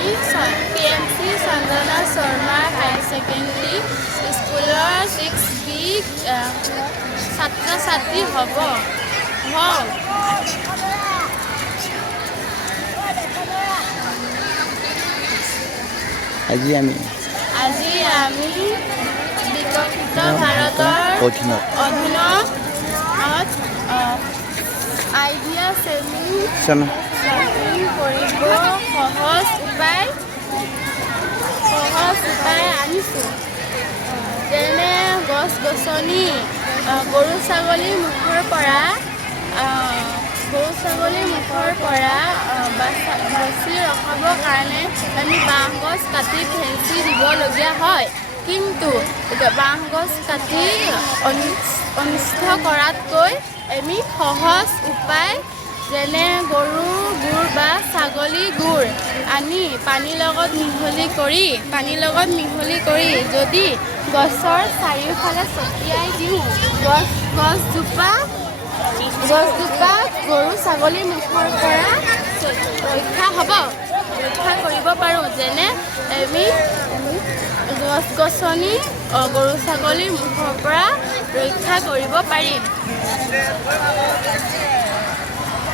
PMC Sanjana Sharma Higher Secondary Schoolor 6B ছাত্ৰ-ছাত্ৰী হ'ব। আজি আমি বিকশিত ভাৰতৰ অধীনত আইডিয়া শ্ৰেণী কৰিব সহজ উপায় আনিছোঁ। যেনে গছ-গছনি গৰু ছাগলীৰ মুখৰ পৰা বাচি ৰখাবৰ কাৰণে আমি বাঁহ গছ কাটি ফেঞ্চি দিবলগীয়া হয়। কিন্তু বাঁহ গছ কাটি অনিষ্ট কৰাতকৈ আমি সহজ উপায় যেনে গৰুৰ গুৰ বা ছাগলীৰ গুৰ আনি পানীৰ লগত মিহলি কৰি যদি গছৰ চাৰিওফালে ছটিয়াই দিওঁ, গছজোপা গৰু ছাগলীৰ মুখৰ পৰা ৰক্ষা কৰিব পাৰোঁ। যেনে আমি গছ-গছনি গৰু ছাগলীৰ মুখৰ পৰা ৰক্ষা কৰিব পাৰিম।